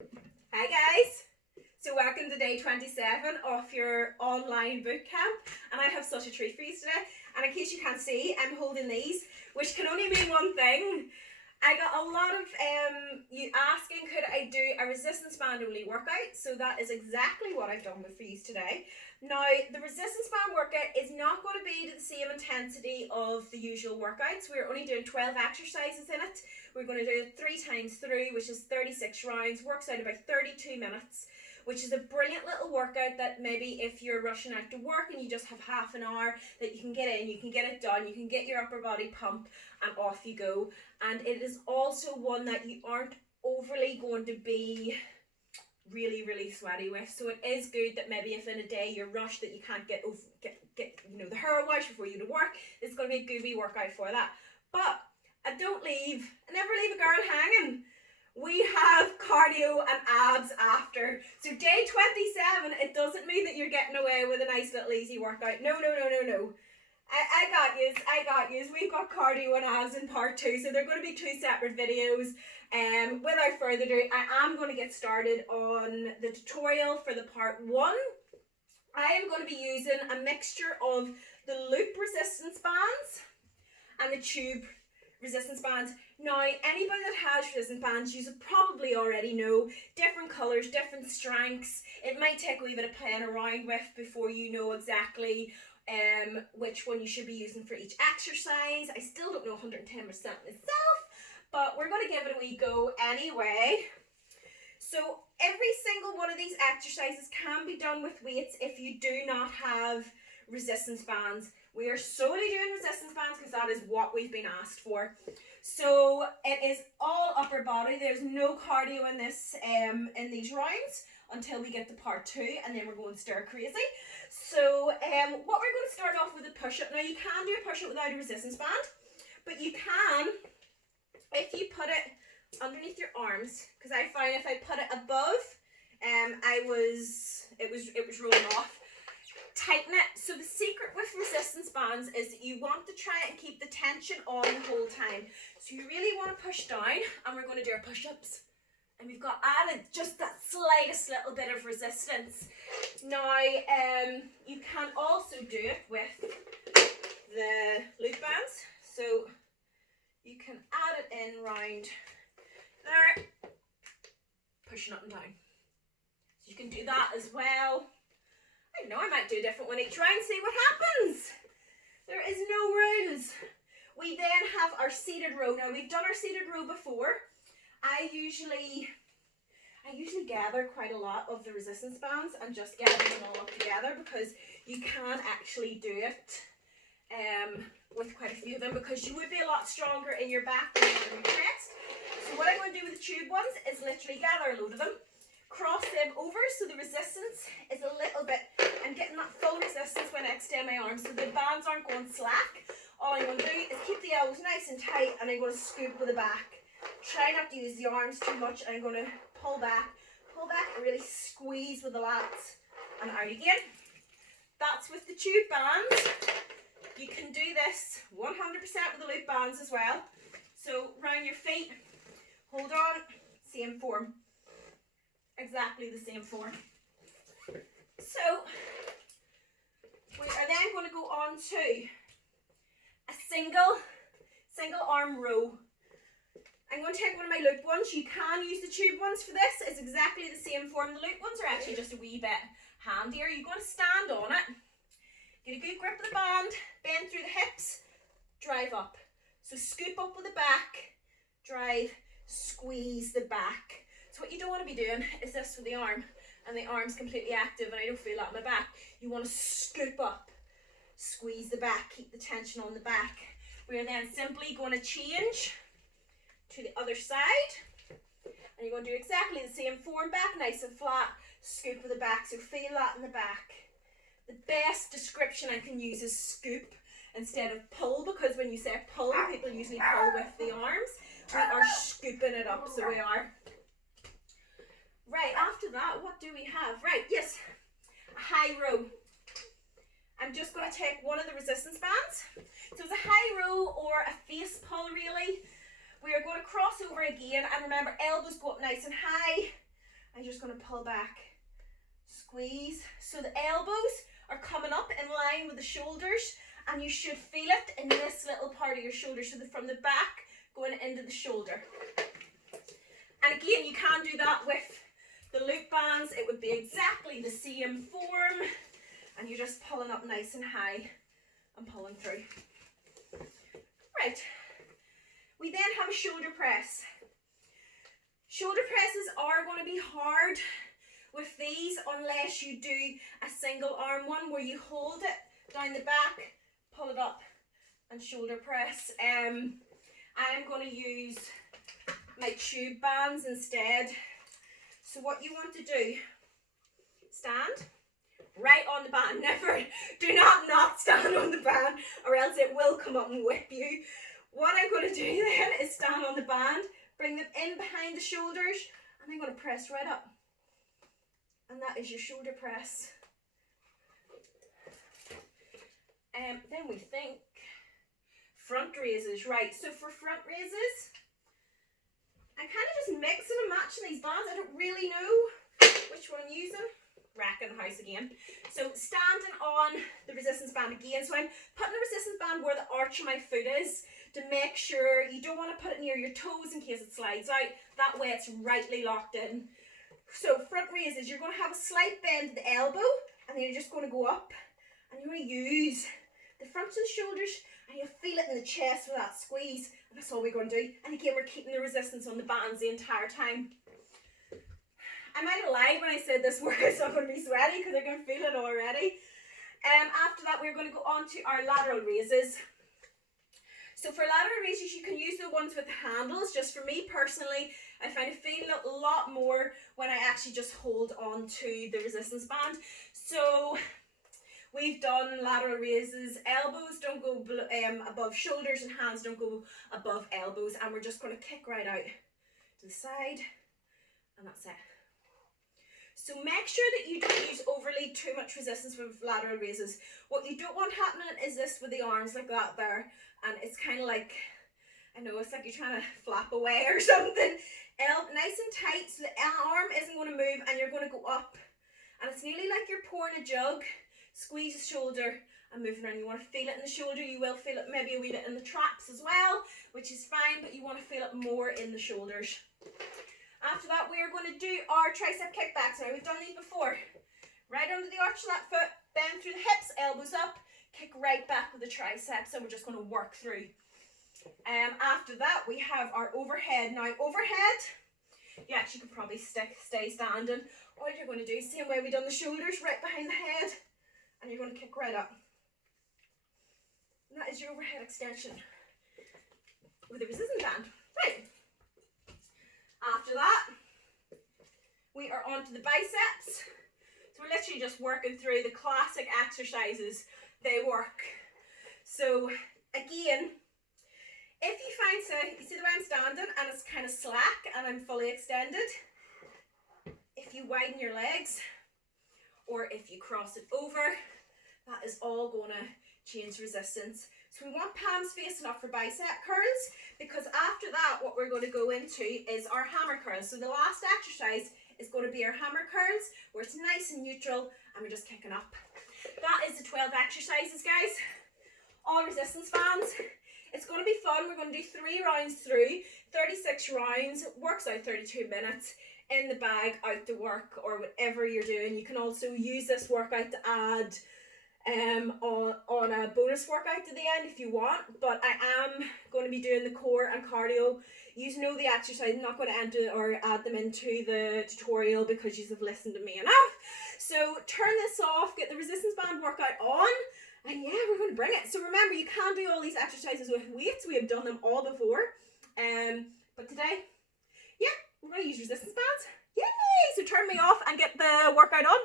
Hi guys! So welcome to day 27 of your online bootcamp, and I have such a treat for you today. And in case you can't see, I'm holding these, which can only mean one thing. I got a lot of you asking could I do a resistance band only workout, so that is exactly what I've done for you today. Now, the resistance band workout is not going to be to the same intensity of the usual workouts. We're only doing 12 exercises in it. We're going to do it 3 times through, which is 36 rounds, works out about 32 minutes, which is a brilliant little workout that maybe if you're rushing out to work and you just have half an hour, that you can get in, you can get it done, you can get your upper body pumped, and off you go. And it is also one that you aren't overly going to be really sweaty with. So it is good that maybe if in a day you're rushed that you can't get the hair washed before you go to work, it's going to be a good wee workout for that. But I never leave a girl hanging. We have cardio and abs after. So day 27, it doesn't mean that you're getting away with a nice little easy workout. No. I got yous. We've got cardio and abs in part 2, so they're going to be 2 separate videos. Without further ado, I am going to get started on the tutorial for the part 1. I am going to be using a mixture of the loop resistance bands and the tube resistance bands. Now, anybody that has resistance bands, you probably already know different colours, different strengths. It might take a wee bit of playing around with before you know exactly which one you should be using for each exercise. I still don't know 110% myself, but we're going to give it a wee go anyway. So every single one of these exercises can be done with weights if you do not have resistance bands. We are solely doing resistance bands because that is what we've been asked for. So it is all upper body. There's no cardio in this in these rounds until we get to part 2, and then we're going stir crazy. So what we're going to start off with a push-up. Now, you can do a push-up without a resistance band, but you can if you put it underneath your arms, because I find if I put it above, it was rolling off. Tighten it. So the secret with resistance bands is that you want to try and keep the tension on the whole time. So you really want to push down, and we're going to do our push-ups. And we've got added just that slightest little bit of resistance. Now, you can also do it with the loop bands. So you can add it in round there, pushing up and down. So you can do that as well. I don't know, I might do a different one each round, see what happens. There is no rules. We then have our seated row. Now, we've done our seated row before. I usually gather quite a lot of the resistance bands and just gather them all up together, because you can actually do it with quite a few of them, because you would be a lot stronger in your back than in your chest. So what I'm going to do with the tube ones is literally gather a load of them, cross them over so the resistance is a little bit, I'm getting that full resistance when I extend my arms so the bands aren't going slack. All I'm going to do is keep the elbows nice and tight, and I'm going to scoop with the back. Try not to use the arms too much, and I'm going to pull back and really squeeze with the lats and out again. That's with the tube bands. You can do this 100% with the loop bands as well. So round your feet, hold on, same form. Exactly the same form. So we are then going to go on to a single arm row. I'm going to take one of my loop ones. You can use the tube ones for this. It's exactly the same form. The loop ones are actually just a wee bit handier. You're going to stand on it, get a good grip of the band, bend through the hips, drive up. So scoop up with the back, drive, squeeze the back. So what you don't want to be doing is this with the arm, and the arm's completely active and I don't feel that in my back. You want to scoop up, squeeze the back, keep the tension on the back. We are then simply going to change to the other side, and you're going to do exactly the same form. Back nice and flat, scoop with the back, so feel that in the back. The best description I can use is scoop instead of pull, because when you say pull, people usually pull with the arms. We are scooping it up, so we are. Right, after that, what do we have? Right, yes, a high row. I'm just going to take one of the resistance bands. So it's a high row or a face pull really. We are going to cross over again, and remember, elbows go up nice and high. I'm just going to pull back, squeeze. So the elbows are coming up in line with the shoulders, and you should feel it in this little part of your shoulder, so from the back going into the shoulder. And again, you can do that with the loop bands. It would be exactly the same form, and you're just pulling up nice and high and pulling through. Right, we then have a shoulder press. Shoulder presses are going to be hard with these unless you do a single arm one where you hold it down the back, pull it up and shoulder press. I am going to use my tube bands instead. So what you want to do, stand right on the band. Never, do not stand on the band, or else it will come up and whip you. What I'm going to do then is stand on the band, bring them in behind the shoulders, and I'm going to press right up. And that is your shoulder press. Then we think front raises, right? So for front raises, I'm kind of just mixing and matching these bands. I don't really know which one I'm using. Racking the house again. So standing on the resistance band again. So I'm putting the resistance band where the arch of my foot is to make sure you don't want to put it near your toes in case it slides out. That way it's rightly locked in. So front raises, you're going to have a slight bend to the elbow, and then you're just going to go up, and you're going to use the front of the shoulders, and you'll feel it in the chest with that squeeze, and that's all we're going to do. And again, we're keeping the resistance on the bands the entire time. I might have lied when I said this workout's not going to be sweaty, because I can feel it already. After that, we're going to go on to our lateral raises. So for lateral raises, you can use the ones with the handles. Just for me personally, I find it feel a lot more when I actually just hold on to the resistance band. So we've done lateral raises. Elbows don't go above shoulders, and hands don't go above elbows. And we're just going to kick right out to the side, and that's it. So make sure that you don't use overly too much resistance with lateral raises. What you don't want happening is this with the arms like that there, and it's kind of like, I know, it's like you're trying to flap away or something. Nice and tight, so the arm isn't going to move, and you're going to go up, and it's nearly like you're pouring a jug. Squeeze the shoulder and moving around. You want to feel it in the shoulder. You will feel it maybe a wee bit in the traps as well, which is fine, but you want to feel it more in the shoulders. After that, we are going to do our tricep kickbacks. Now, we've done these before. Right under the arch of that foot, bend through the hips, elbows up, kick right back with the triceps, and we're just going to work through. After that, we have our overhead. Now, overhead, you actually could probably stay standing. All you're going to do is the same way we've done the shoulders, right behind the head, and you're going to kick right up. And that is your overhead extension with the resistance band. Right. After that, we are on to the biceps. So we're literally just working through the classic exercises. They work. So again, if you find, you see the way I'm standing and it's kind of slack and I'm fully extended, if you widen your legs or if you cross it over, that is all going to change resistance. So we want palms facing up for bicep curls, because after that what we're going to go into is our hammer curls. So the last exercise is going to be our hammer curls, where it's nice and neutral and we're just kicking up. That is the 12 exercises, guys. All resistance bands. It's going to be fun. We're going to do 3 rounds through, 36 rounds, works out 32 minutes. In the bag, out to work, or whatever you're doing. You can also use this workout to add on a bonus workout to the end if you want, but I am going to be doing the core and cardio. You know the exercise. I'm not going to enter or add them into the tutorial because you've listened to me enough. So turn this off, get the resistance band workout on, and yeah, we're going to bring it. So remember, you can do all these exercises with weights. We have done them all before, but today, yeah, we're going to use resistance bands. Yay! So turn me off and get the workout on.